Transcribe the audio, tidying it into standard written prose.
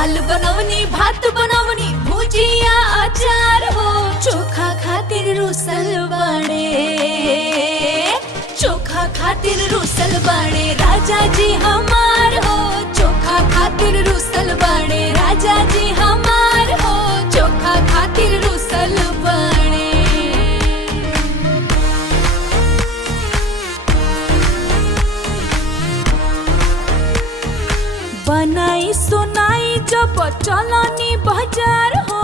दाल बनवनी भात बनवनी भुजिया अचार हो चोखा खातिर रुसल बाड़े चोखा खातिर रुसल बाड़े राजा जी हमार हो चोखा खातिर रुसल बाड़े राजा जी हमार हो चोखा खातिर रुसल बाड़े। बनाई सुनाई जब चलनी बाजार हो